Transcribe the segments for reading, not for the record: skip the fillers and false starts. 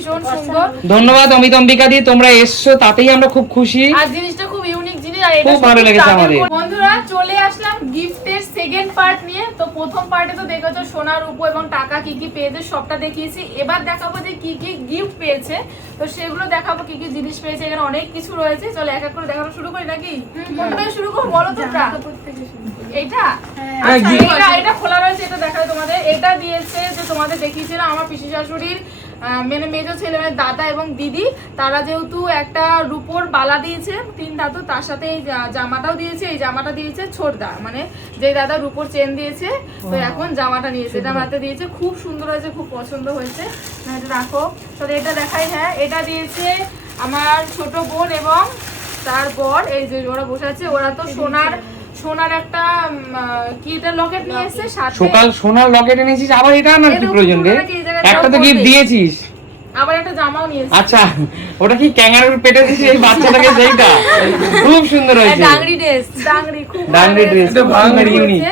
ভীষণ সুন্দর। ধন্যবাদ অমিত অম্বিকা দি, তোমরা এসছো তাতেই আমরা খুব খুশি। আর জিনিসটা খুব ইউনিক জিনিস, আর এটা খুব ভালো লেগেছে আমাদের। বন্ধুরা চলে আসলাম গিফটের সেকেন্ড পার্ট নিয়ে। তো প্রথম পার্টে তো দেখেছো সোনার উপর এবং টাকা কি কি পেয়েছে সবটা দেখিয়েছি। এবার দেখাবো যে কি কি গিফট পেয়েছে, তো সেগুলো দেখাবো কি কি জিনিস পেয়েছে। এখানে অনেক কিছু রয়েছে, চলো এক এক করে দেখানো শুরু করি নাকি? কোনটা শুরু করব বলো তোমরা? এইটা আচ্ছা, এটা খোলা রয়েছে, এটা দেখাই তোমাদের। এটা দিয়েছে যে তোমাদের দেখিয়েছিলাম আমার পিসি শাশুড়ির মেজো ছেলে মানে দাদা এবং দিদি, তারা যেহেতু একটা রূপোর বালা দিয়েছে 3 ধাতু, তার সাথে এই জামাটাও দিয়েছে। এই জামাটা দিয়েছে ছোটদা, মানে যে দাদা রূপোর চেন দিয়েছে, তো এখন জামাটা নিয়েছে, এটা হাতে দিয়েছে। খুব সুন্দর হয়েছে, খুব পছন্দ হয়েছে। এটা রাখো, তাহলে এটা দেখাই। হ্যাঁ, এটা দিয়েছে আমার ছোট বোন এবং তার বর, এই যে ওরা বসে আছে। ওরা তো সোনার একটা কি এটা লকেট নিয়ে এসেছে সাথে। সকাল সোনার লকেট এনেছিস, আবার এটা আনার কি প্রয়োজন রে? একটা তো গিফট দিয়েছিস, আবার একটা জামাও নিয়েছে। আচ্ছা ওটা কি ক্যাঙ্গারুর পেটে দিয়েছিস এই বাচ্চাটাকে? সেইটা খুব সুন্দর হয়েছে, ডাংরি ড্রেস, ডাংরি খুব ডাংরি ড্রেস, ভাঙড়ি ইউনিক।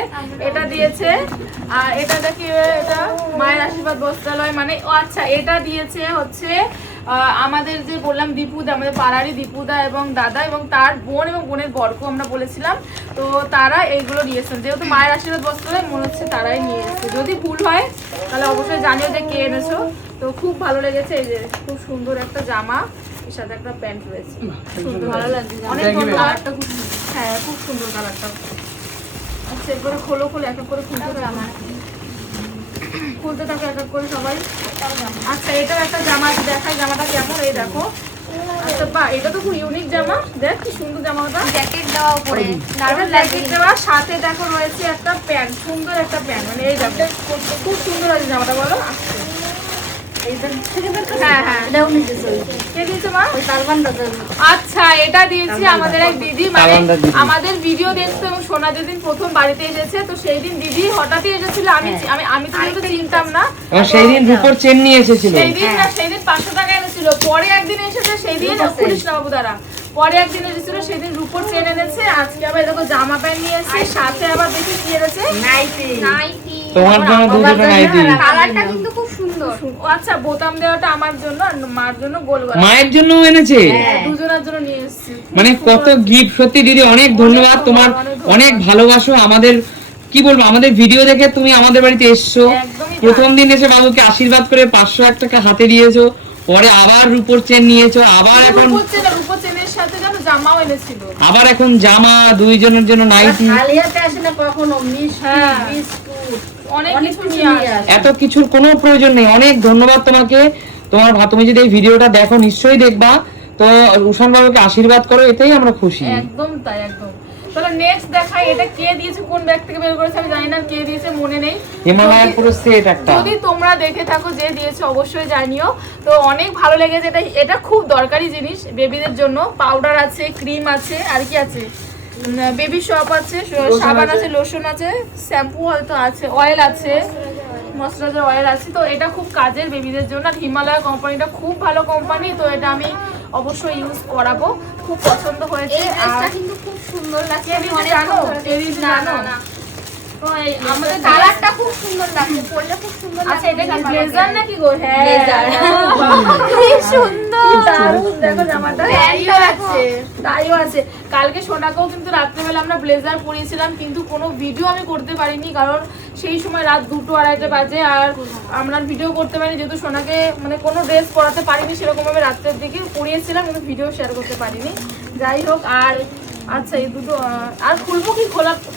এটা দিয়েছে। আর এটা দেখি, এটা মায়ের আশীর্বাদ বস্ত্রালয়, মানে ও আচ্ছা, এটা দিয়েছে হচ্ছে আমাদের যে বললাম দীপুদা, আমাদের পাড়ারই দীপুদা এবং দাদা এবং তার বোন এবং বোনের বরকে আমরা বলেছিলাম, তো তারা এইগুলো নিয়েছেন। যেহেতু মায়ের আশীর্বাদ বস্ত্রালয় মনে হচ্ছে তারাই নিয়ে এসেছে। যদি ভুল হয় তাহলে অবশ্যই জানিও যে কে এনেছো। তো খুব ভালো লেগেছে, এই যে খুব সুন্দর একটা জামা, এর সাথে একটা প্যান্ট রয়েছে, সুন্দর ভালো লাগছে, অনেক সুন্দর কালারটা, খুব হ্যাঁ খুব সুন্দর কালারটা। আচ্ছা এরপরে খোলো, এক এক করে খুলতে থাকে এক এক করে সবাই। আচ্ছা এটাও একটা জামা আছে, দেখাই জামাটা কেমন, এই দেখো। আচ্ছা বাহ, এটা তো খুব ইউনিক জামা, দেখ কি সুন্দর জামাটা, জ্যাকেট দেওয়া উপরে, জ্যাকেট দেওয়া, সাথে দেখো রয়েছে একটা প্যান্ট, সুন্দর একটা প্যান্ট, মানে এই দেখো খুব সুন্দর আছে জামাটা, বলো। আচ্ছা এটা দিয়েছি আমাদের এক দিদি, মানে আমাদের ভিডিও দেখতো এবং সোনা যেদিন প্রথম বাড়িতে এসেছে, তো সেই দিন দিদি হঠাৎই এসেছিল। আমি তো চিনতাম না, সেই দিন রূপোর চেন নিয়ে এসেছিল। সেই দিন 500 টাকা এনেছিল। পরে একদিন এসেছে, সেই দিন পুলিশ না বাবু দ্বারা, পরে একদিন এসেছিল, সেই দিন রূপোর চেন এনেছে। আজকে আবার দেখো জামা প্যান্ট নিয়ে এসেছে, সাথে আবার দেখি কি এনেছে, নাইটি। তোমার জন্য দুটো নাইটি, কালারটা কিন্তু খুব সুন্দর। আচ্ছা বোতাম দেওয়াটা আমার জন্য আর মার জন্য গোল গলা, মায়ের জন্য এনেছে, দুজনের জন্য নিয়ে এসেছি। মানে কত গিফট, সত্যি দিদি অনেক ধন্যবাদ তোমার, অনেক ভালোবাসো আমাদের। কি বলবো, আমাদের ভিডিও দেখে তুমি আমাদের বাড়িতে এসছো, প্রথম দিন এসে বাবুকে আশীর্বাদ করে 501 টাকা হাতে দিয়েছো, পরে আবার রূপোর চেন নিয়েছো, আবার এখন রূপোর চেনের সাথে জানো জামাও এনেছিল, আবার এখন জামা, দুইজনের জন্য নাইটি। খালিয়াতে আসে না কখনো, মিষ্টি বিস্কুট অনেক কিছু নিয়ে আসে। এত কিছুর কোনো প্রয়োজন নেই। অনেক ধন্যবাদ তোমাকে। তুমি যদি এই ভিডিওটা দেখো, নিশ্চয়ই দেখবা, তো রুশান বাবুকে আশীর্বাদ করো, এটাই আমরা খুশি। একদম তাই, একদম। তাহলে নেক্সট দেখাই, এটা কে দিয়েছে, কোন ব্যাগ থেকে বের করেছে আমি জানি না, কে দিয়েছে মনে নেই। হিমালয়ের পুরো সেট একটা, যদি তোমরা দেখে থাকো যে দিয়েছে অবশ্যই জানিও। তো অনেক ভালো লেগেছে, এটা খুব দরকারি জিনিস বেবিদের জন্য। পাউডার আছে, ক্রিম আছে, আর কি আছে, বেবি শপ আছে, সাবান আছে, লোশন আছে, শ্যাম্পু হয়তো আছে, অয়েল আছে, ময়শ্চারাইজার অয়েল আছে। তো এটা খুব কাজের বেবিদের জন্য। আর হিমালয় কোম্পানিটা খুব ভালো কোম্পানি, তো এটা আমি অবশ্যই ইউজ করাবো, খুব পছন্দ হয়েছে। আর কিন্তু খুব সুন্দর লাগছে, জানো তো আমাদের কালারটা খুব সুন্দর লাগছে, পরলে খুব সুন্দর লাগছে। আচ্ছা এটা কি ব্লেজার নাকি গো? হ্যাঁ ব্লেজার, কি সুন্দর, দারুণ। দেখো জামাটা তাইও আছে। কালকে সোনাকেও কিন্তু রাত্রেবেলা আমরা ব্লেজার পরিয়েছিলাম, কিন্তু কোনো ভিডিও আমি করতে পারিনি, কারণ সেই সময় রাত 2-2-2:30 বাজে, আর আমরা ভিডিও করতে পারিনি, যেহেতু সোনাকে মানে কোনো ড্রেস পরাতে পারিনি সেরকম ভাবে, রাত্রের দিকে পরিয়েছিলাম কিন্তু ভিডিও শেয়ার করতে পারিনি। যাই হোক, আর আচ্ছা এই দুটো আর খুলবো কি,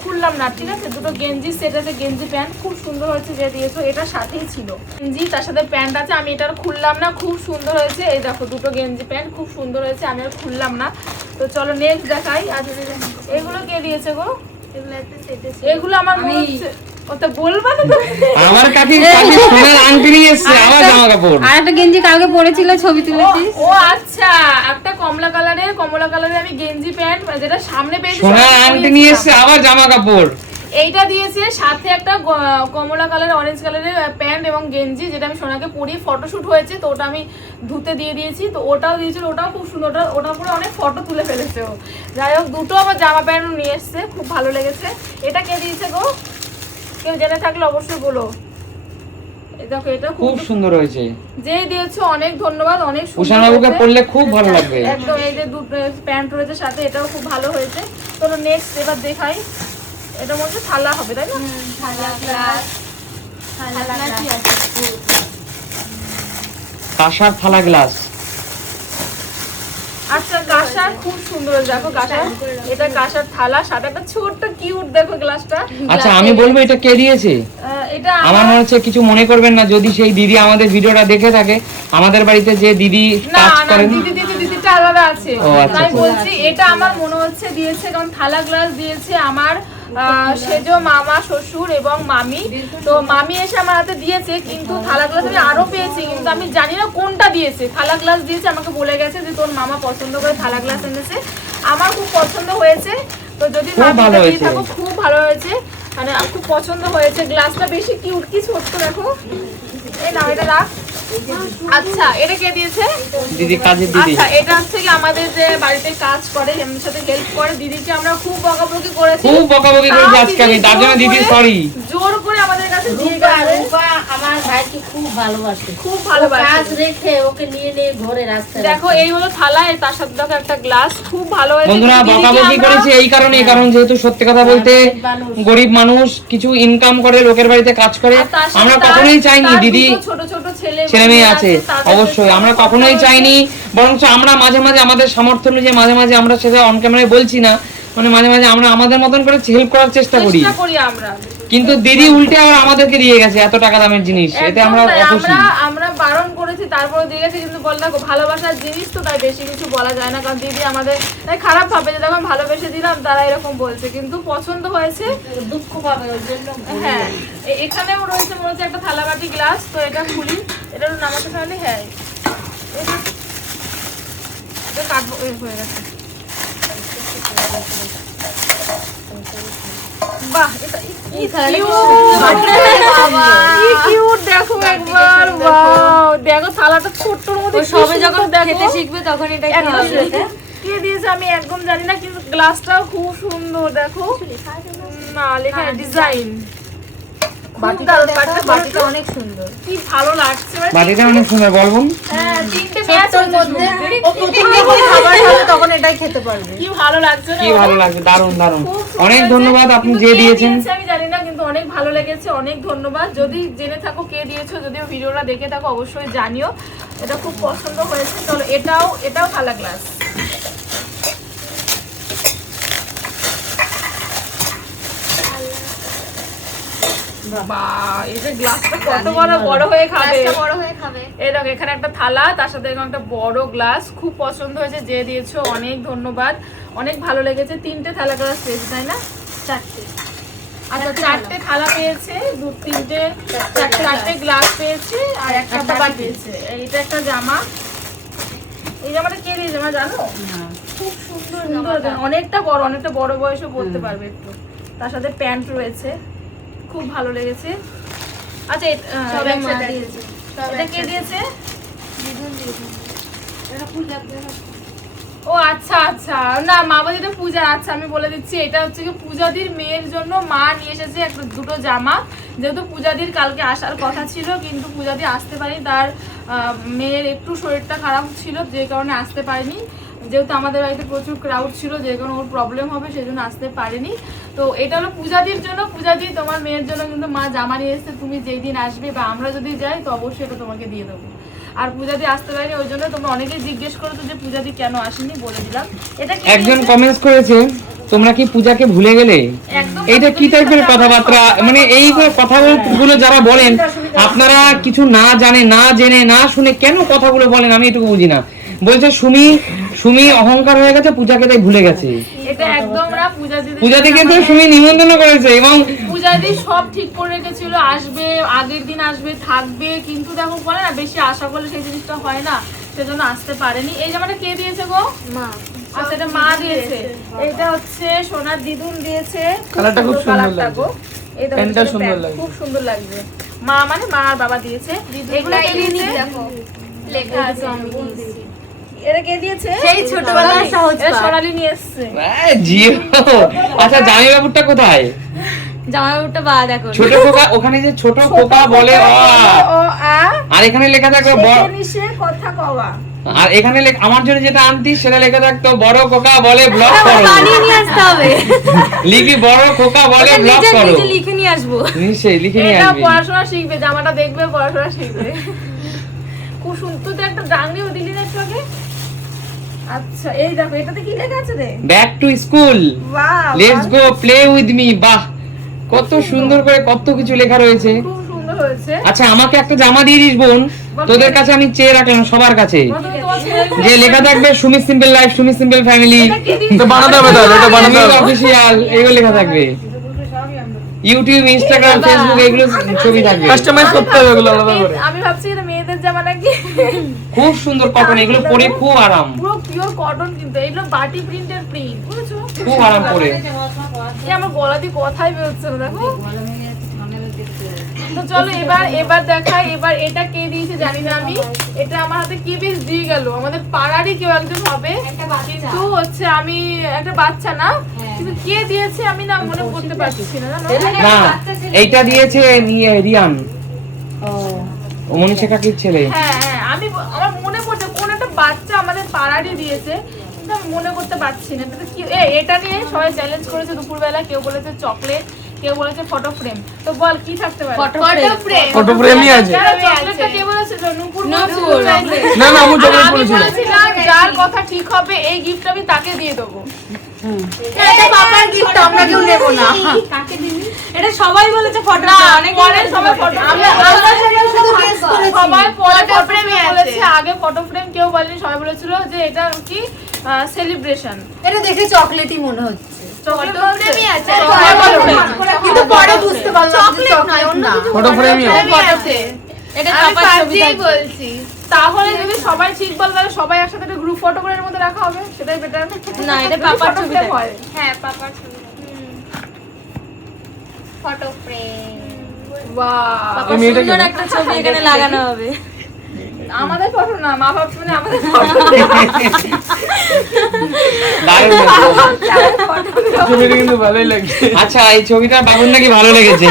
খুললাম না, ঠিক আছে। দুটো গেঞ্জি সেট আছে, গেঞ্জি প্যান্ট খুব সুন্দর হয়েছে যে দিয়েছো, এটা সাথেই ছিল গেঞ্জি, তার সাথে প্যান্ট আছে। আমি এটা খুললাম না, খুব সুন্দর হয়েছে। এই দেখো দুটো গেঞ্জি প্যান্ট খুব সুন্দর হয়েছে, আমি আর খুললাম না। তো চলো নেক্সট দেখাই। আর এগুলো কে দিয়েছে গো? এগুলো আমার মনে হচ্ছে ওটা বলবা না তুমি, আমার কাকি সোনার আংটি নিয়ে এসেছে, আবার জামা কাপড়, আর একটা গেঞ্জি কালকে পরেছিল, ছবি তুলেছিস। ও আচ্ছা, একটা কমলা কালারের আমি গেঞ্জি প্যান্ট, যেটা সামনে পেয়েছি, সোনার আংটি নিয়ে এসেছে, আবার জামা কাপড়। এইটা দিয়েছে, সাথে একটা কমলা কালার অরেঞ্জ কালারের প্যান্ট এবং গেঞ্জি, যেটা আমি সোনাকে পরিয়ে ফটোশুট হয়েছে, তো ওটা আমি ধুতে দিয়ে দিয়েছি। তো ওটাও দিয়েছিল, ওটাও খুব সুন্দর, ওটা পুরো অনেক ফটো তুলে ফেলেছে ও। যাই হোক, দুটো আবার জামা প্যান্টও নিয়ে এসছে, খুব ভালো লেগেছে। এটা কে দিয়েছে গো? কেউ জেনে থাকলে অবশ্যই বলো। এই দেখো এটা খুব সুন্দর হয়েছে। যেই দিয়েছো অনেক ধন্যবাদ, অনেক সুন্দর উষান বাবুকে হয়েছে। পরলে খুব ভালো লাগবে। একদম এই যে দুটো প্যান্ট রয়েছে সাথে, এটাও খুব ভালো হয়েছে। চলো নেক্সট এবার দেখাই। এটার মধ্যে থালা হবে তাই না? থালা গ্লাস, থালা কি আছে? কাঁসার থালা গ্লাস। আচ্ছা কাঁসার খুব সুন্দর দেখো কাঁসার, এটা কাঁসার থালা সাথে একটা ছোট্ট কিউট দেখো গ্লাসটা। আচ্ছা আমি বলবো এটা কে দিয়েছে? এটা আমার মনে হচ্ছে কিছু মনে করবেন না যদি সেই দিদি আমাদের ভিডিওটা দেখে থাকে, আমাদের বাড়িতে যে দিদি না কাজ না করেন। দিদিটা আলাদা আছে। ও, আচ্ছা, তাই আচ্ছা। বলছি এটা আমার মনে হচ্ছে দিয়েছে, কারণ থালা গ্লাস দিয়েছে আমার সেজো মামা শ্বশুর এবং মামি। তো মামি এসে আমার হাতে দিয়েছে, কিন্তু থালা গ্লাস আমি আরো পেয়েছি, কিন্তু আমি জানি না কোনটা দিয়েছে। থালা গ্লাস দিয়েছে, আমাকে বলে গেছে যে তোর মামা পছন্দ করে থালা গ্লাস এনেছে, আমার খুব পছন্দ হয়েছে। তো যদি খুব ভালো মামিটা দিয়ে হয়েছে। থাকো খুব ভালো হয়েছে, মানে আমার খুব পছন্দ হয়েছে। গ্লাসটা বেশি কিউট কি ছোট্ট দেখো। এই নাও এটা রাখ। আচ্ছা এটা কে দিয়েছে? দিদি কাজের দিদি। আচ্ছা এটা হচ্ছে কি আমাদের যে বাড়িতে কাজ করে, এমনির সাথে হেল্প করে, দিদিকে আমরা খুব বকাবকি করেছি, খুব বকাবকি করেছি তাও আজকে আমি, দিদি তার জন্য দিদি জোর করে- সরি। জোর করে আমাদের কাছে দিয়ে রূপা গেছে। রূপা আমার ভাইকে খুব ভালোবাসে, খুব কাজ ভালোবাসে। রেখে ওকে নিয়ে নিয়ে ঘরে রাস্তায় দেখো এই হলো থালা, এর তার সাথে দেখো একটা গ্লাস, খুব ভালো হয়েছে। বন্ধুরা দিদিকে বকাবকি আমরা- করেছি এই কারণে, কারণ যেহেতু সত্যি কথা বলতে গরিব মানুষ কিছু ইনকাম করে, লোকের বাড়িতে কাজ করে, আর তার সাথে আমরা তার- কখনোই চাইনি তার দিদি দুটো ছোট ছোট ছেলে মেয়ে আছে, তাদের অবশ্যই সাথে আমরা কথা কখনোই হয়েছে। চাইনি। বরঞ্চ আমরা মাঝে মাঝে আমাদের সামর্থ্য অনুযায়ী মাঝে মাঝে আমরা সেটা অন ক্যামেরায় বলছি না, মানে মাঝে মাঝে আমরা আমাদের মতন করে হেল্প করার চেষ্টা করি, চেষ্টা করি আমরা। কিন্তু দিদি উল্টে আবার আমাদেরকে দিয়ে গেছে এত টাকা দামের জিনিস, এতে একদম আমরা তাই, অখুশি। আমরা বারণ করেছি তারপরে দিয়ে গেছে, কিন্তু বল দেখো ভালোবাসার জিনিস তো, তাই বেশি কিছু বলা যায় না। কারণ দিদি আমাদের তাই খারাপ ভাবে যে দেখো আমি ভালোবেসে দিলাম, তারা এরকম বলছে, কিন্তু পছন্দ হয়েছে। দুঃখ পাবে ওই জন্য। হ্যাঁ এখানেও রয়েছে মনে হচ্ছে একটা থালা বাটি গ্লাস। তো এটা খুলি, এটা নামাতে পারলে। হ্যাঁ এটা কাটবো, হয়ে গেছে। বাহ এটা কি কিউট দেখো একবার। ওয়াও দেখো থালাটা ছোট্টর মধ্যে কি সবে সুন্দর যখন দেখো। খেতে শিখবে তখন এটা একদম খাওয়াবে। কে দিয়েছে আমি একদম জানি না, কিন্তু গ্লাসটাও খুব সুন্দর দেখো। না লেখা ডিজাইন। বাটিটা অনেক সুন্দর। কি ভালো লাগছে মানে বাড়িটা অনেক সুন্দর বলবো। হ্যাঁ তিনটে ম্যাচ ছোট্টর মধ্যে ও প্রথমে যখন খাবার খাবে তখন এটাই খেতে পারবে। কি ভালো লাগছে না? কি ভালো লাগছে, দারুণ দারুণ। খুব সুন্দর অনেক হয়েছে। ধন্যবাদ আপনি কিন্তু যে কে দিয়েছেন। দিয়েছে আমি জানি না, কিন্তু অনেক ভালো লেগেছে, অনেক ধন্যবাদ। যদি জেনে থাকো কে দিয়েছো, যদিও ভিডিওটা দেখে থাকো অবশ্যই জানিও, এটা খুব পছন্দ হয়েছে। চলো এটাও থালা গ্লাস। বাবা এই যে গ্লাসটা কত বড় হয়ে খাবে। বড় হয়ে খাবে। এই দেখো এখানে একটা থালা, তার সাথে এখানে একটা বড় গ্লাস। খুব পছন্দ হয়েছে, যে দিয়েছো অনেক ধন্যবাদ, অনেক ভালো লেগেছে। তিনটে থালা গ্লাস পেয়েছে তাই না? চারটে। আচ্ছা চারটে থালা পেয়েছে, চারটে গ্লাস পেয়েছে, আর একটা বাটি পেয়েছে। এটা একটা জামা। এই জামাটা কে দিয়েছে জামা জানো? খুব সুন্দর অনেকটা বড় বয়সে পরতে পারবে একটু। তার সাথে প্যান্ট রয়েছে, খুব ভালো লেগেছে। আচ্ছা সবাই মা এটা দিয়েছে। কে দিয়েছে? ও আচ্ছা আচ্ছা, না মা বাড়িতে পূজা। আচ্ছা আমি বলে দিচ্ছি, এটা হচ্ছে কি পূজাদির মেয়ের জন্য মা নিয়ে এসেছে একটা দুটো জামা। যেহেতু পূজাদির কালকে আসার কথা ছিল, কিন্তু পূজাদি আসতে পারেনি, তার মেয়ের একটু শরীরটা খারাপ ছিল, যে কারণে আসতে পারেনি। যেহেতু আমাদের বাড়িতে প্রচুর ক্রাউড ছিল, যে কারণে ওর প্রবলেম হবে, সেই জন্য আসতে পারেনি। তো এটা হলো পূজাদির জন্য। পূজাদি তোমার মেয়ের জন্য কিন্তু মা জামা নিয়ে এসেছে, তুমি যেই দিন আসবে বা আমরা যদি যাই তো অবশ্যই এটা তোমাকে দিয়ে দেবো। আর পূজাদি আসতে পারেনি, ওই জন্য তোমরা অনেকেই জিজ্ঞেস করেছো যে পূজাদি কেন আসেনি, বলে দিলাম। এটা কি একজন দিয়েছে? কমেন্টস করেছে তোমরা কি পূজাকে ভুলে গেলে। একদম এইটা কি পূজাদির টাইপের সাথে কথাবার্তা, মানে এই কথাগুলো যারা বলেন আপনারা কিছু না জানে না জেনে না শুনে কেন কথাগুলো বলেন, আমি এটুকু বুঝি না। বলছে সুমি অহংকার হয়ে গেছে, পূজাকে তাই ভুলে গেছে। এটা একদম না, পূজাদিকে তো সুমি নিমন্ত্রণ করেছে এবং পূজাদি সব ঠিক করে রেখেছিল, আসবে, আগের দিন আসবে, থাকবে, কিন্তু দেখো বলে না বেশি আশা করলে সেই জিনিসটা হয় না, সেজন্য আসতে পারেনি। এই জামাটা কে দিয়েছে গো? মা। আচ্ছা এটা মা দিয়েছে। এটা হচ্ছে সোনার দিদুন দিয়েছে। কালারটা খুব সুন্দর কালারটা গো। এই দেখো, প্যান্টটা এটা সুন্দর প্যান্ট, লাগছে। খুব সুন্দর লাগছে। মা মানে মা আর বাবা দিয়েছে। এগুলো কে দিয়েছে? দেখো লেখা আছে আমি দিয়েছি। এটা কে দিয়েছে? সেই ছোটবেলার সোনালি। সহজ এটা পাঠ। সোনালি নিয়ে এসেছে। জিও। আচ্ছা জামাই বাবুরটা কোথায়? জামাইবাবুটা বাদ এখন। ছোট খোকা, ওখানে যে ছোট খোকা বলে অ আ। ও আ আর এখানে লেখা থাকবে বড়, নিশে কথা কওয়া। আর এখানে আমার জন্য যেটা আনতি সেটা লেখা থাকতো বড় খোকা বলে ব্লগ করো। বানিয়ে নিয়ে আসতে হবে। লিখি বড় খোকা বলে ওটা ব্লগ নিজে করো। নিজে লিখে নিয়ে আসবো। নিশ্চয়ই লিখে নিয়ে এটা আসবি। পড়াশোনা শিখবে, জামাটা দেখবে পড়াশোনা শিখবে। খুব সুন্দর। তুই তো একটা ডাংনিও দিলি না একটু আগে। আচ্ছা এই দেখো এটাতে কি লেখা আছে রে? ব্যাক টু স্কুল, বাহ, let's go play with me. বাহ, কত সুন্দর করে কত কিছু লেখা রয়েছে। খুব সুন্দর হয়েছে। আচ্ছা আমাকে একটা জামা দিয়ে দিস বোন, তোদের কাছে আমি চেয়ে রাখলাম সবার কাছে, তোমার ছেলের যে লেখা থাকবে Sumi simple life, Sumi simple family, তো বানাতে হবে তাহলে, এটা বানাতে হবে। অফিসিয়াল, এইগুলো লেখা থাকবে। ইউটিউব, ইনস্টাগ্রাম, ফেসবুক এগুলো ছবি থাকবে। কাস্টমাইজ করতে হবে এগুলো আলাদা করে। আমি ভাবছি এটা মেয়েদের জামা নাকি। খুব সুন্দর কটন, এগুলো পরে খুব আরাম, পুরো পিওর কটন, কিন্তু এগুলো বাটি প্রিন্টের প্রিন্ট, বুঝেছো? খুব আরাম পরে। এই আমার গলা দিয়ে কথাই বেরোচ্ছে না, দেখো। তো চলো এবার দেখাই। এবার এটা কে দিয়েছে জানি না আমি, এটা আমার হাতে কে বেশ দিয়ে গেল, আমাদের পাড়ারই কেউ একজন হবে, কিন্তু হচ্ছে আমি একটা বাচ্চা না, কিন্তু কে দিয়েছে আমি না মনে করতে পারছি না, জানো? না এইটা দিয়েছে রিয়ান, ও মনীষা কাকির ছেলে। হ্যাঁ হ্যাঁ, আমার মনে পড়ছে কোন একটা বাচ্চা আমাদের পাড়ারই দিয়েছে, কিন্তু আমি মনে করতে পারছি না। এটা কি এটা নিয়ে সবাই চ্যালেঞ্জ করেছে দুপুরবেলা, কেউ বলেছে চকলেট, কেউ বলেছে ফটো ফ্রেম। তো বল কি থাকতে পারে? Photo frame. ফটো ফ্রেমই আছে। চকলেটটা কে বলেছিল? নূপুর বলেছিল। না না, আমি আর চকলেট আমি বলেছিলাম। বলেছিলাম যার কথা ঠিক হবে এই গিফট আমি তাকে দিয়ে দেবো। এটা পাপার গিফট, আমরা কেউ নেব না। কাকে দিবি? এটা সবাই বলেছে ফটো না, অনেক পরে সবাই ফটো আমরা শুধু গেস করেছি। সবাই পরে ফটো ফটো ফ্রেম ফ্রেম আছে। বলেছে, আগে ফটো ফ্রেম কেউ বলেনি, সবাই বলেছিল যে এটা কি সেলিব্রেশন। এটা দেখে চকলেটই মনে হচ্ছে। চকলেট ফ্রেমই আছে। সবাই বলো frame। কিন্তু পরে বুঝতে পারলাম যে চকলেট না। ফটো ফ্রেমই আছে। এটা পাপার ছবি বলছি। তাহলে যদি সবাই ঠিক বলে তাহলে সবাই একসাথে একটা গ্রুপ ফটো করে এর মধ্যে রাখা হবে, সেটাই বেটার। না, এটা পাপার ছবি থাকে। হয়। হ্যাঁ, পাপার ছবি। Photo frame. বাহ, পাপার এই মেয়েটা সুন্দর কেমন? একটা ছবি এখানে লাগানো হবে। আমাদের ফটো না, মা ভাবছে মানে আমাদের ফটো। দারুণ লাগছে। ছবিটা কিন্তু ভালোই লাগছে। আচ্ছা এই ছবিটা বাবুর নাকি ভালো লেগেছে।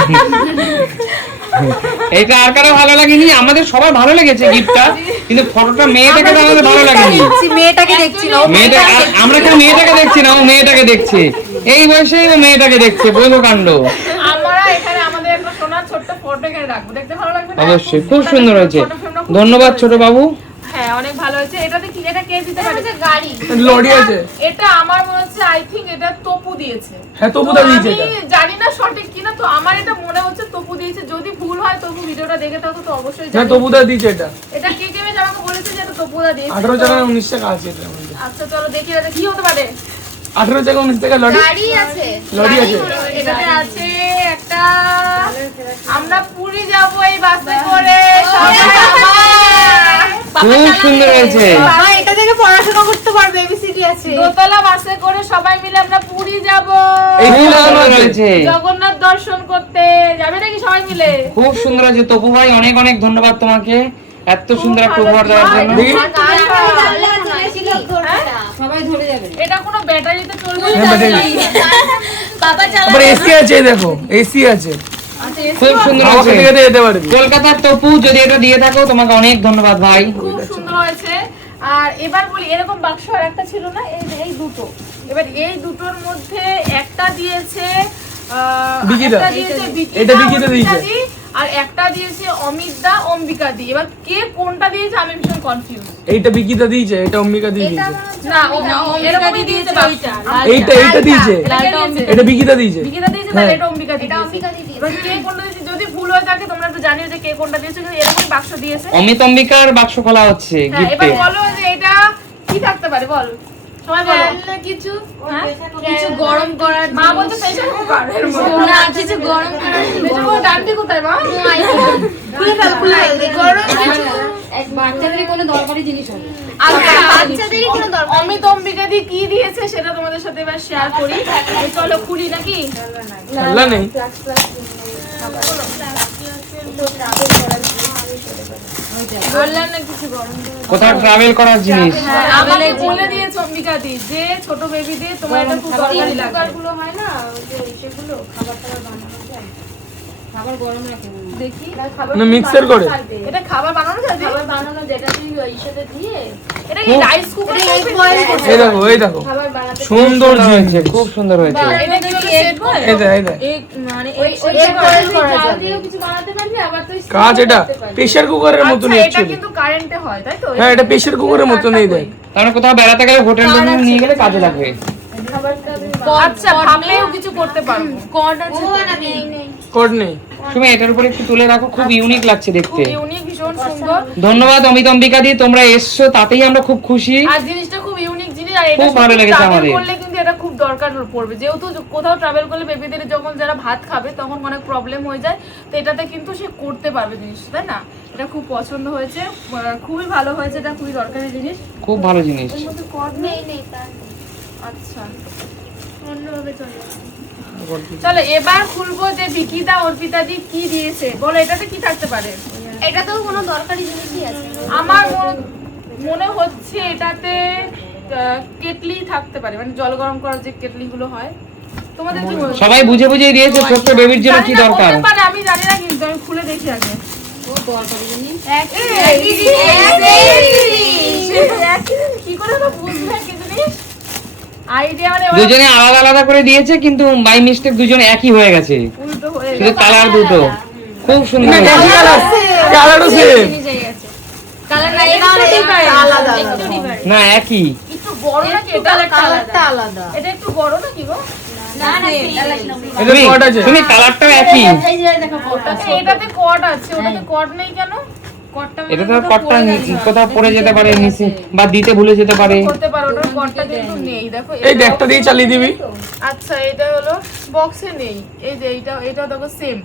এটা আর কারো ভালো লাগেনি, আমাদের সবার ভালো লেগেছে গিফটটা, কিন্তু ফটোটা মেয়েটাকে তো আমাদের ভালো লাগেনি। মেয়েটাকে দেখছি না। মেয়েটা আমরা কেউ মেয়েটাকে দেখছি না, ও মেয়েটাকে দেখছে। এই বয়সে ও মেয়েটাকে দেখছে, বোঝো কাণ্ড। আমরা এখানে আমাদের একটা সোনার ছোট্ট ফটো এখানে রাখবো, দেখতে ভালো লাগবে না? অবশ্যই খুব সুন্দর হয়েছে, Photo frame টা খুব ধন্যবাদ সুন্দর ছোট হয়েছে। বাবু। হ্যাঁ অনেক ভালো হয়েছে। এটাতে কি, এটা কে দিতে পারে? গাড়ি। লরি আছে। এটা আমার মনে হচ্ছে আই থিংক এটা তপু দিয়েছে। হ্যাঁ, তপু তো দা দিয়েছে আমি এটা। জানি না সঠিক কিনা, তো আমার এটা মনে হচ্ছে তপু দিয়েছে। যদি ভুল হয় তপু ভিডিওটা দেখে থাকো তো অবশ্যই না, জানিও। তপু দা দিয়েছে এটা। এটা কে কে বেশ আমাকে বলেছে যে এটা তপুদা দিয়েছে। 18 টাকা 19 টাকা আছে এটা মধ্যে। আচ্ছা চলো দেখি এটা কি হতে পারে। 18 টাকা 19 টাকা লরি। গাড়ি আছে। লরি আছে। এটাতে আছে একটা, আমরা পুরী যাব এই বাসে করে সবাই। খুব সুন্দর হয়েছে। বাবা এটা থেকে পড়াশোনা করতে পারবে, এবিসিডি আছে। দোতলা বাসে করে সবাই মিলে আমরা পুরী যাব। এই খুব লাগানো সুন্দর আছে। হয়েছে, জগন্নাথ দর্শন করতে যাবে নাকি সবাই মিলে? খুব সুন্দর হয়েছে। তপু ভাই অনেক অনেক ধন্যবাদ তোমাকে এত সুন্দর একটা উপহার দেওয়ার জন্য। দেখি। সবাই ধরে যাবে। এটা কোনো ব্যাটারিতে চলবে হ্যাঁ, না। ব্যাটারি। বাবা আবার এসি আছে, এই দেখো এসি আছে। খুব সুন্দর আমাকে হয়েছে। থেকে যেতে পারবি। কলকাতার তপু যদি এটা দিয়ে থাকো তোমাকে অনেক ধন্যবাদ ভাই। খুব সুন্দর হয়েছে। আর এবার বলি এরকম বাক্স আর একটা ছিল না, এই দুটো। এবার এই দুটোর মধ্যে একটা দিয়েছে বিকিদা। একটা দিয়েছে বিকিদা, এটা বিকিদা দিয়েছে। অম্বিকা দি, আর একটা দিয়েছে অমিত দা, অম্বিকা দি। এবার কে কোনটা দিয়েছে আমি ভীষণ কনফিউজ। এইটা বিকিতা দিয়েছে, এটা অম্বিকা দিয়ে দিয়েছে। না এরকমই দিয়েছে বাক্সটা। এইটা দিয়েছে, এটা বিকিতা দিয়েছে। বিকিদা দিয়েছে তাহলে হ্যাঁ। এটা অম্বিকা দি দিয়েছে। এবার কে কোনটা দিয়েছে যদি ভুল হয়ে থাকে তোমরা একটু জানিও যে কে কোনটা দিয়েছে, কিন্তু এরকম বাক্স দিয়েছে। অমিত অম্বিকার বাক্স খোলা হচ্ছে হ্যাঁ এবার গিফটে। বলো যে এটা কি থাকতে পারে, বল সবাই বলো। কিছু হ্যাঁ? কিছু গরম করার মা বলতে প্রেসার কুকার এর মধ্যে। না, কিছু গরম করার প্রেসার কুকার ডান্ডি কোথায় মা? খুলে ফেল গরম কিছু। বাচ্চাদের কোনো দরকারি জিনিস হবে। আচ্ছা, বাচ্চাদেরই কোনো দরকার নেই। অমিত অম্বিকা দি কি দিয়েছে সেটা তোমাদের সাথে এবার শেয়ার করি। এই চলো খুলি নাকি? আল্লাহ নেই। বললাম না কিছু গরম কোথাও ট্রাভেল করার জিনিস। হ্যাঁ, আমাকে বলে দিয়েছে অম্বিকা দি যে ছোট বেবি দিয়ে তোমার এটা খুব দরকারি লাগবে। গুলো হয় না, ওই যে সেগুলো খাবার টাবার বানানো। খাবার গরম রাখে দেখি না মিক্সার করে এটা খাবার বানানো যায় খাবার বানানো যেটা তুই ওই সাথে দিয়ে এটা কি রাইস কুকারে egg boil করতে এই দেখো খাবার বানাতে সুন্দর হয়েছে, খুব সুন্দর হয়েছে। এটা কি হলো সেট করে এই দেখ মানে ওই egg boil boil করা চাল যাবে। দিয়েও কিছু বানাতে পারবি আবার তুই কাজ এটা প্রেসার কুকারের মতো আচ্ছা নেই এটা কিন্তু কারেন্টে হয় তাই তো হ্যাঁ এটা প্রেসার কুকারের মতো নেই দেখ তাহলে কোথাও বেড়াতে গেলে হোটেল নিয়ে গেলে কাজে লাগবে। আচ্ছা ভাবলেও কিছু করতে পারবো কর্ড আছে ও না নেই নেই কোড নেই তুমি এটার উপরে একটু তুলে রাখো, খুব ইউনিক লাগছে দেখতে। ইউনিক ভীষণ সুন্দর ধন্যবাদ অমিত অম্বিকা দি, তোমরা এসছো তাতেই আমরা খুব খুশি। আর জিনিসটা খুব ইউনিক জিনিস আর এটা খুব ভালো লেগেছে ট্রাভেল আমাদের। করলে কিন্তু এটা খুব দরকার পড়বে, যেহেতু কোথাও ট্রাভেল করলে বেবিদের যখন যারা ভাত খাবে তখন অনেক প্রবলেম হয়ে যায়, তো এটাতে কিন্তু সে করতে পারবে জিনিস, তাই না? এটা খুব পছন্দ হয়েছে, খুবই ভালো হয়েছে, এটা খুবই দরকারি জিনিস। খুব ভালো জিনিস। নেই নেই তার আচ্ছা অন্যভাবে চলে চলো এবার খুলবো যে বিকিতা অর্পিতা দি কি দিয়েছে, বলো এটাতে কি থাকতে পারে? এটা তো কোনো দরকারি জিনিসই আছে আমার মনে হচ্ছে এটাতে কেটলি থাকতে পারে, মানে জল গরম করার যে কেটলি গুলো হয়। তোমাদের কি মনে হয়? সবাই বুঝে বুঝে দিয়েছে ছোট্ট বেবির জন্য কি জানি না, দরকার। হতে পারে, আমি জানি না, কিন্তু আমি খুলে দেখি আগে। ও দরকারি জিনিস একই জিনিস। কি করে আমরা বুঝবো একই জিনিস? আইডিয়া মানে ওরা দুজনে আলাদা আলাদা করে দিয়েছে কিন্তু বাই মিস্টেক দুজনে একই হয়ে গেছে, উল্টো হয়ে শুধু কালার দুটো। খুব সুন্দর না হয়েছে। কালারও সেম কালার আলাদা একটু different। না একই। একটু বড় নাকি এটা? কালারটা আলাদা এটা একটু বড় নাকি গো? না না এটা কোড আছে তুমি কালারটাও একই। এই যে দেখো কোটটা এটাতে কট আছে, ওটাতে কট নেই কেন? কটটা এটা তো কটটা কোথাও পড়ে যেতে পারে নিচে বা দিতে ভুলে যেতে পারে। করতে পারো, ওটার কটটা কিন্তু নেই, দেখো এই ব্যাগটা দিয়ে চালিয়ে দিবি আচ্ছা এটা হলো বক্সে নেই, এই যে এটা দেখো সেম।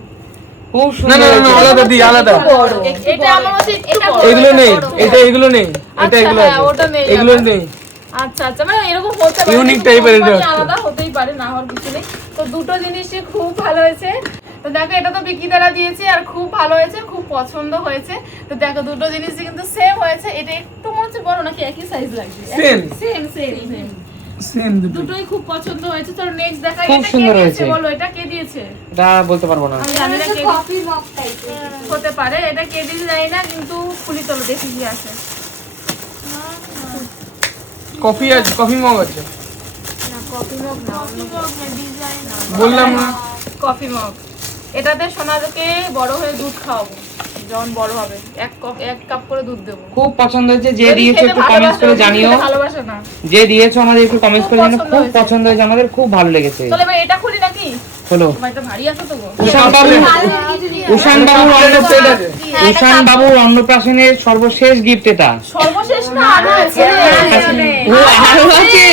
খুব না সুন্দর না না হয়েছে। আলাদা দি আলাদা এটা আমার কাছে একটু বড়। এগুলো নেই এটা এগুলো নেই এটা আচ্ছা, এগুলো হ্যাঁ, আছে ওটা নেই এগুলো আমার। নেই আচ্ছা আচ্ছা, মানে এরকম হতে পারে, Unique কিন্তু type এর এটা company একটা। আলাদা হতেই পারে, না হওয়ার কিছু নেই। তো দুটো জিনিসই খুব ভালো হয়েছে। তো দেখো এটা তো বিকি দ্বারা দিয়েছে আর খুব ভালো হয়েছে, খুব পছন্দ হয়েছে। তো দেখো দুটো জিনিসই কিন্তু সেম হয়েছে, এটা একটু মনে হচ্ছে বড় নাকি একই সাইজ লাগছে? Same. Same same same, same দুটো দুটোই খুব পছন্দ হয়েছে। চলো নেক্সট দেখা, খুব এটা কে সুন্দর দিয়েছে হয়েছে। বলো, এটা কে দিয়েছে? এটা বলতে পারবো না। আমি জানি না কে দিয়েছে। কফি মগ টাইপের হতে পারে, এটা কে দিয়েছে জানি না, কিন্তু খুলি চলো দেখি কি আছে। কফি আছে কফি মগ আছে না কফি মগ না, অন্য ডিজাইন না, বললাম না কফি মগ। এটাতে সোনাকে বড় হয়ে দুধ খাওয়াবো, যখন বড় হবে এক কাপ করে দুধ দেবো। খুব পছন্দ হয়েছে, যে যদি দিয়েছো খেতে একটু কমেন্টস করে ভালোবাসে, জানিও। খেতে ভালোবাসে না। যে দিয়েছো আমাদের একটু কমেন্টস খুব করে জানিও। পছন্দ খুব হয়েছে। পছন্দ হয়েছে আমাদের, খুব ভালো লেগেছে। চলো এবার এটা খুলি নাকি? হলো তোমার এটা ভারী আছে তো গো। উষান বাবু উষান বাবুর অন্নপ্রাশনের সর্বশেষ গিফট এটা। সর্বশেষ না আরো আছে। ও আরো আছে।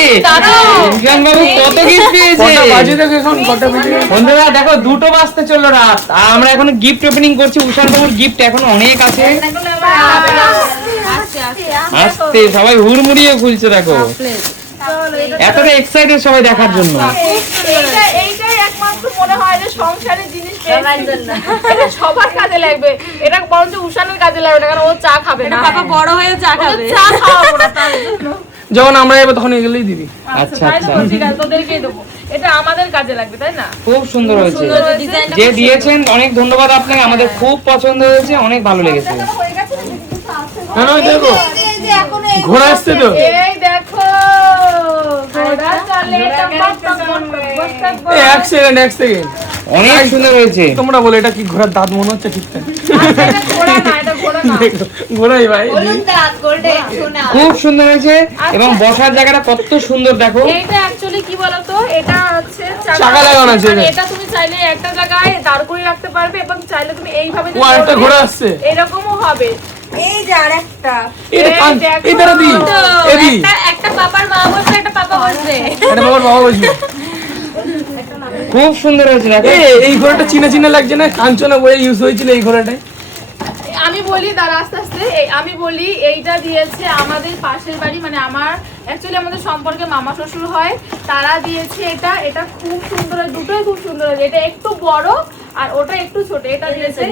উষান বাবু কত গিফট পেয়েছে। কটা বাজে দেখো এখন কটা বাজে বন্ধুরা দেখো 2টো বাজতে চললো রাত, আর আমরা এখন গিফট ওপেনিং করছি। উষান বাবুর গিফট এখনো অনেক আছে, আসতে সবাই হুড়মুড়িয়ে খুলছে। দেখো এতটা এক্সাইটেড সবাই দেখার জন্য। এইটাই একমাত্র মনে হয় যে সংসারের জিনিস পেয়েছি। এটা সবার কাজে লাগবে, এটা বরঞ্চ উষানের কাজে লাগবে না, কারণ ও চা খাবে না। পাপা বড় হয়ে চা ওকে খাবে। চা খাওয়াবো না তার জন্য। যখন আমরা যাবো তখন এগুলোই দিবি আচ্ছা তাই তো আচ্ছা, বলছি, কাজ তোদেরকেই দেবো, এটা আমাদের কাজে লাগবে, তাই না? খুব সুন্দর হয়েছে। সুন্দর হয়েছে। যে দিয়েছেন অনেক ধন্যবাদ আপনাকে, আমাদের খুব পছন্দ হয়েছে, অনেক ভালো লেগেছে। হয়ে গেছে নাকি? কিছু আছে গো? না না ওই দেখো এই যে এখন ঘোড়া আসছে তো এই দেখো ঘোড়া চলে টপক টপক টপক। এই এক সেকেন্ড অনেক সুন্দর হয়েছে। তোমরা বলে এটা কি ঘোড়ার দাঁত মনে হচ্ছে ঠিকঠাক আচ্ছা, এটা ঘোড়া না, এটা ঘোড়া না। ঘোড়াই ভাই দাঁত গোল্ডেন সোনা খুব সুন্দর হয়েছে এবং বসার জায়গাটা কত সুন্দর দেখো। এইটা অ্যাকচুয়ালি কি বলতো, এটা হচ্ছে চাকা লাগানো আছে মানে এটা। এটা তুমি চাইলে একটা জায়গায় দাঁড় করিয়ে রাখতে পারবে এবং চাইলে তুমি এইভাবে যে ও আরেকটা করবে, ঘোড়া আসছে এরকমও হবে। এই যে আরেকটা এটা কান দেখো। এই দাঁড়া দি এদি একটা পাপার মা বসবে, একটা পাপা বসবে। এটা বাবার বাবা বসবে খুব সুন্দর হয়েছে দেখো। এই ঘোড়াটা চিনা চিনা লাগছে না কাঞ্চনা বই ইউজ হয়েছিল এই ঘোড়াটাই আমি বলি দাঁড়া আস্তে আস্তে, আমি বলি এইটা দিয়েছে আমাদের পাশের বাড়ি, মানে আমার অ্যাকচুয়ালি আমাদের সম্পর্কে মামা শ্বশুর হয়, তারা দিয়েছে এটা। এটা খুব সুন্দর, দুটোই খুব সুন্দর। এটা একটু বড় আর ওটা একটু ছোট। এটা দিয়েছে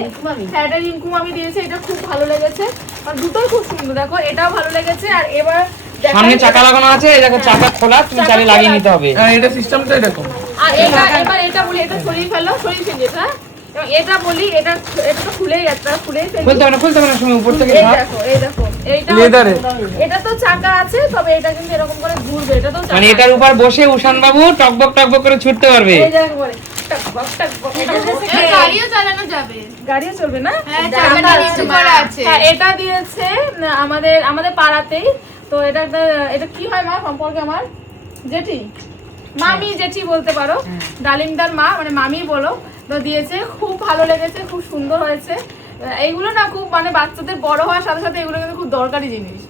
হ্যাঁ, এটা রিঙ্কু মামি দিয়েছে, এটা খুব ভালো লেগেছে। আর দুটোই খুব সুন্দর, দেখো এটাও ভালো লেগেছে। আর এবার দেখাই- সামনে চাকা লাগানো আছে, এই দেখো চাকা খোলা, তুমি চালিয়ে লাগিয়ে নিতে হবে। হ্যাঁ এটা সিস্টেমটা এরকম আর এবার এটা বলি, এটা সরিয়ে ফেলো, সরিয়ে ফেলি এটা। এবং এটা বলি, এটা তো খুলেই যাচ্ছে, খুলেই ফেলবি। খুলতে হবে না সময় উপর থেকে এই ভাব। দেখো, এই দেখো, এইটা লেদারে এটা তো চাকা আছে, তবে এটা কিন্তু এরকম করে ঘুরবে, এটা তো চাকা মানে এটার উপর বসে উষান বাবু টকবক টকবক করে ছুটতে পারবে। এই দেখো বলে টকবক টকবক। গাড়িও চালানো যাবে। গাড়িও চলবে না? হ্যাঁ, চাকাটা নিচু করা আছে। হ্যাঁ, এটা দিয়েছে আমাদের পাড়াতেই। তো এটা কি হয় মা সম্পর্কে আমার জেঠি, মামি জেঠি বলতে পারো, ডালিমদার মা, মানে মামি বলো। তো দিয়েছে, খুব ভালো লেগেছে, খুব সুন্দর হয়েছে। এইগুলো না খুব মানে বাচ্চাদের বড় হওয়ার সাথে সাথে এগুলো কিন্তু খুব দরকারি জিনিস।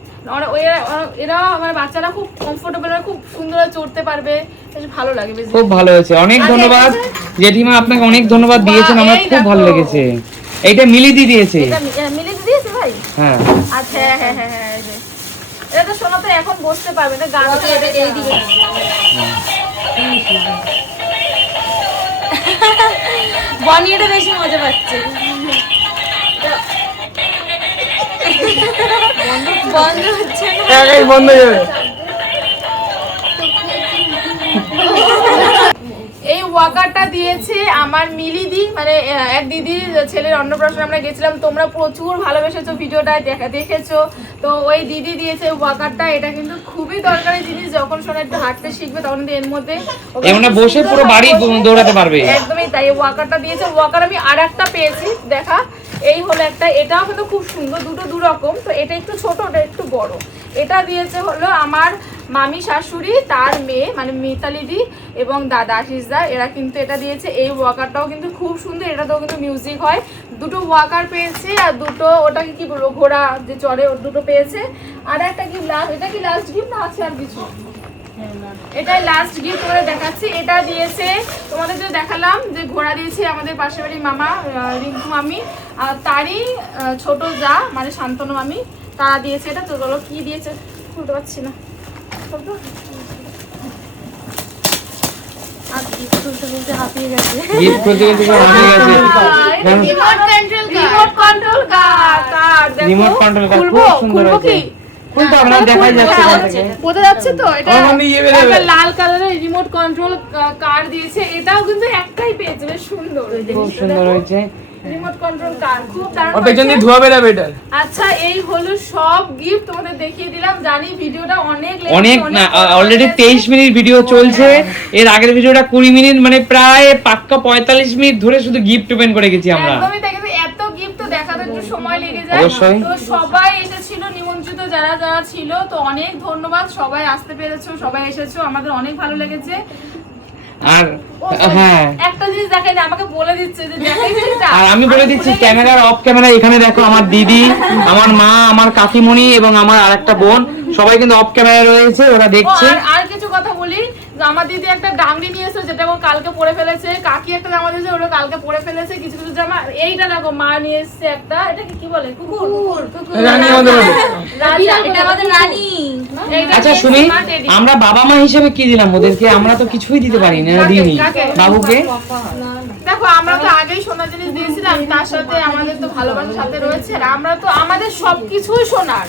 এরা মানে বাচ্চারা খুব কমফোর্টেবল, খুব সুন্দর চড়তে পারবে, বেশ ভালো লাগে, বেশ খুব ভালো হয়েছে, অনেক ধন্যবাদ জেঠিমা, আপনাকে অনেক ধন্যবাদ দিয়েছেন, আমার খুব ভালো লেগেছে। এইটা মিলিদি দিয়েছে। এটা মিলে দিয়েছে ভাই? হ্যাঁ আচ্ছা, হ্যাঁ হ্যাঁ হ্যাঁ, এই যে এটা তো শোনা তো এখন বসতে পারবে না, গান এটা এইদিকে বনি এটা বেশি মজা পাচ্ছে। বন্ধ হচ্ছে না। একাই বন্ধ হয়ে যাবে। এই ওয়াকারটা দিয়েছে আমার মিলিদি, মানে এক দিদির ছেলের অন্নপ্রাশনে আমরা গেছিলাম, তোমরা প্রচুর ভালোবেসেছো, ভিডিওটা দেখেছো। তো ওই দিদি দিয়েছে ওয়াকারটা, এটা কিন্তু খুবই দরকারি জিনিস, যখন শোনা একটু হাঁটতে শিখবে তখন কিন্তু এর মধ্যে এমন বসে পুরো বাড়ি দৌড়াতে পারবে। একদমই তাই, ওয়াকারটা দিয়েছে। ওয়াকার আমি আর একটা পেয়েছি, দেখা এই হলো একটা, এটাও কিন্তু খুব সুন্দর, দুটো দু রকম। তো এটা একটু ছোট, ওটা একটু বড়। এটা দিয়েছে হলো আমার মামি শাশুড়ি, তার মেয়ে মানে মিতালিদি এবং দাদা আশিসদা, এরা কিন্তু এটা দিয়েছে। এই ওয়াকারটাও কিন্তু খুব সুন্দর, এটাতেও কিন্তু মিউজিক হয়। দুটো ওয়াকার পেয়েছি, আর দুটো ওটাকে কি বলবো ঘোড়া যে চড়ে, ওর দুটো পেয়েছে। আর একটা কি এটা কি লাস্ট গিফট না আছে আর কিছু? এটাই লাস্ট গিফট করে দেখাচ্ছি। এটা দিয়েছে তোমাদের যে দেখালাম যে ঘোড়া দিয়েছে আমাদের পাশের বাড়ির মামা রিঙ্কু মামি, আর তারই ছোট যা মানে শান্তনু মামি, তারা দিয়েছে এটা। তো বলো কি দিয়েছে, খুলতে পারছি না। আর গিফট খুলতে খুলতে হাঁপিয়ে গেছে। গিফট খুলতে খুলতে পুরো হারিয়ে গেছে। Remote control car, remote control car খুলবো, খুব সুন্দর খুলবো হয়েছে। কি? খুলতে হবে না, দেখাই যাচ্ছে এখান থেকে। বোঝা যাচ্ছে তো? এটা আমার মনে ইয়ে বেরোবে। একটা লাল কালারের রিমোট কন্ট্রোল কার দিয়েছে, এটাও কিন্তু একটাই পেয়েছে, বেশ সুন্দর খুব সুন্দর হয়েছে। রিমোট কন্ট্রোল কার, খুব দারুণ ওর পেছন দিয়ে হয়েছে। ধোয়া বেরাবে এটার। আচ্ছা, এই হলো সব গিফট তোমাদের দেখিয়ে দিলাম। জানি ভিডিওটা অনেক অনেক না, অলরেডি 23 মিনিট ভিডিও চলছে, এর আগের ভিডিওটা 20 মিনিট, মানে প্রায় পাক্কা 45 মিনিট ধরে শুধু গিফট ওপেন করে গেছি আমরা। একদমই তাই, কিন্তু এত গিফট তো দেখাতে একটু সময় লেগে যায়। অবশ্যই। তো সবাই এসেছিল, নিমন্ত্রিত যারা যারা ছিল, তো অনেক ধন্যবাদ, সবাই আসতে পেরেছো, সবাই এসেছো, আমাদের অনেক ভালো লেগেছে। আর ও, হ্যাঁ, একটা জিনিস দেখাই না, আমাকে বলে দিচ্ছে যে দেখাইছিস এটা? আর আমি বলে দিচ্ছি ক্যামেরার অফ ক্যামেরা, এখানে দেখো আমার দিদি, আমার মা, আমার কাকিমণি এবং আমার আরেকটা বোন, সবাই কিন্তু অফ ক্যামেরা রয়েছে, ওরা দেখছে। আর কিছু কথা বলি, যে আমার দিদি একটা ডাংরি নিয়ে এসেছে, যেটা ও কালকে পরে ফেলেছে। কাকি একটা জামা দিয়েছে, ওটা কালকে পরে ফেলেছে। কিছু কিছু জামা, এইটা দেখো মা নিয়ে এসেছে একটা, এটা কি বলে, কুকুর, রানী আমাদের বাড়ি। রাজা, এটা আমাদের রানী। এইটা আচ্ছা নিয়ে সুমি, এসেছে মা টেডি। আমরা বাবা মা হিসেবে কি দিলাম ওদেরকে? আমরা তো কিছুই দিতে পারি না, দিইনি কাকে? বাবুকে। দেখো, আমরা তো আগেই সোনার জিনিস দিয়েছিলাম, তার সাথে আমাদের তো ভালোবাসার সাথে রয়েছে। আর আমরা তো আমাদের সবকিছুই সোনার,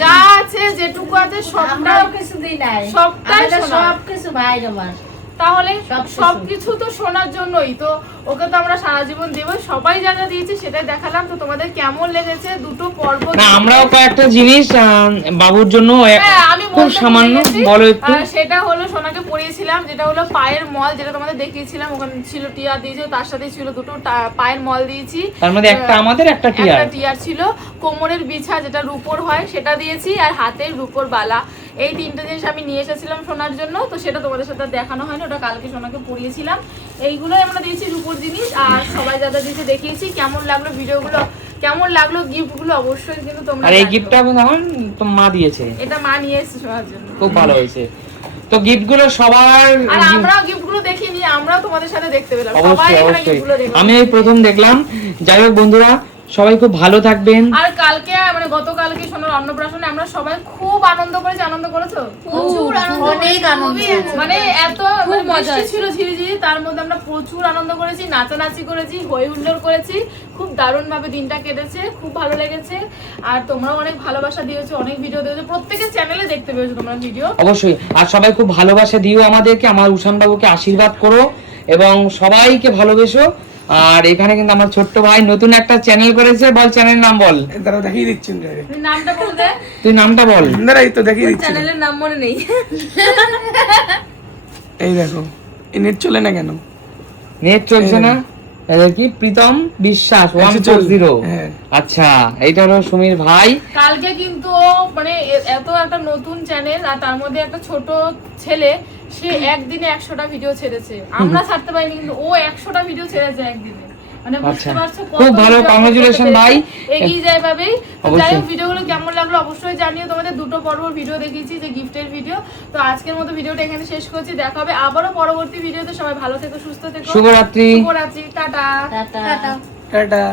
যা আছে যেটুকু আছে সবটা, আমরাও কিছু দিই নাই, সবটাই আমাদের সোনার। সব কিছু ভাই আমার। তাহলে সবকিছু। সবকিছু তো শোনার জন্যই তো, ওকে তো আমরা সারা জীবন দেবো। সবাই যা যা দিয়েছি সেটাই দেখালাম। তো তোমাদের কেমন লেগেছে দুটো পর্ব? না, আমরাও কয়েকটা জিনিস বাবুর জন্য হ্যাঁ, আমি খুব বলতে সামান্য, ভুলে গেছি। বলো একটু। সেটা হলো সোনাকে পরিয়েছিলাম, যেটা হলো পায়ের মল, যেটা তোমাদের দেখিয়েছিলাম। ওখানে ছিল টিয়ার দিয়েছে, তার সাথে ছিল দুটো পায়ের মল দিয়েছি। তার মধ্যে একটা আমাদের, একটা টিয়ার। একটা টিয়ার ছিল। কোমরের বিছা যেটা রূপোর হয় সেটা দিয়েছি, আর হাতের রূপোর বালা। এই তিনটে জিনিস আমি নিয়ে এসেছিলাম সোনার জন্য। তো সেটা তোমাদের সাথে দেখানো হয়নি, ওটা কালকে সোনাকে পরিয়েছিলাম। এইগুলোই আমরা দিয়েছি রূপোর জিনিস। আর সবাই যা যা দিয়েছে দেখিয়েছি। কেমন লাগলো ভিডিওগুলো, কেমন লাগলো গিফটগুলো, অবশ্যই কিন্তু তোমরা আর এই জানিও। গিফটটা কিন্তু আমার তো মা দিয়েছে, এটা মা নিয়ে এসেছে সোনার জন্য। খুব ভালো হয়েছে। তো গিফটগুলো সবার, আর আমরাও গিফটগুলো দেখিনি, আমরাও তোমাদের সাথে দেখতে পেলাম। সবাই অবশ্যই এখানে অবশ্যই, গিফটগুলো দেখলাম। আমি এই প্রথম দেখলাম। যাই হোক বন্ধুরা, সবাই খুব ভালো থাকবেন। আর কালকে মানে গতকালকে সোনার অন্নপ্রাশনে আমরা সবাই খুব আনন্দ করেছি। আনন্দ করেছো? প্রচুর আনন্দ, অনেক আনন্দ হয়েছে। মানে এত খুব মজা মজা হয়েছে। ছিল ঝিরিঝিরি, তার মধ্যে আমরা প্রচুর আনন্দ করেছি, নাচানাচি করেছি, হই হুল্লোড় করেছি। খুব দারুণ ভাবে দিনটা কেটেছে, খুব ভালো লেগেছে। আর তোমরাও অনেক ভালোবাসা দিয়েছো, অনেক ভিডিও দিয়েছো, প্রত্যেকের চ্যানেলে দেখতে পেয়েছো তোমরা ভিডিও। অবশ্যই, আর সবাই খুব ভালোবাসা দিও আমাদেরকে, আমার উষান বাবুকে আশীর্বাদ করো এবং সবাইকে ভালোবেসো। আর এখানে কিন্তু আমার ছোট্ট ভাই নতুন একটা চ্যানেল করেছে, বল চ্যানেলের নাম বল। দাঁড়াও দেখিয়ে দিচ্ছি তুই নামটা বলে দে। তুই নামটা বল। দাঁড়া এই তো দেখিয়ে দিচ্ছি, চ্যানেলের নাম মনে নেই। এই দেখো এই নেট চলে না কেন? নেট চলছে না, এটা কি প্রীতম বিশ্বাস 140। হ্যাঁ। আচ্ছা এইটা হলো সুমির ভাই। কালকে কিন্তু ও মানে এত একটা নতুন চ্যানেল আর তার মধ্যে একটা ছোট ছেলে, সে একদিনে 100টা ভিডিও ছেড়েছে। আমরা ছাড়তে পারিনি কিন্তু ও 100টা ভিডিও ছেড়েছে একদিনে। মানে বুঝতে আচ্ছা। পারছো কত খুব ভালো, video upload congratulation করতে ভাই। পেরেছে। এগিয়ে যায় ভাবেই। তো অবশ্যই। যাই হোক ভিডিওগুলো কেমন লাগলো অবশ্যই জানিও। তোমাদের দুটো পর্বর ভিডিও দেখিয়েছি, যে গিফটের ভিডিও। তো আজকের মতো ভিডিওটা এখানে শেষ করছি, দেখা হবে আবারও পরবর্তী ভিডিওতে। সবাই ভালো থেকো, সুস্থ থেকো, শুভরাত্রি। শুভরাত্রি, টাটা। টাটা। টাটা।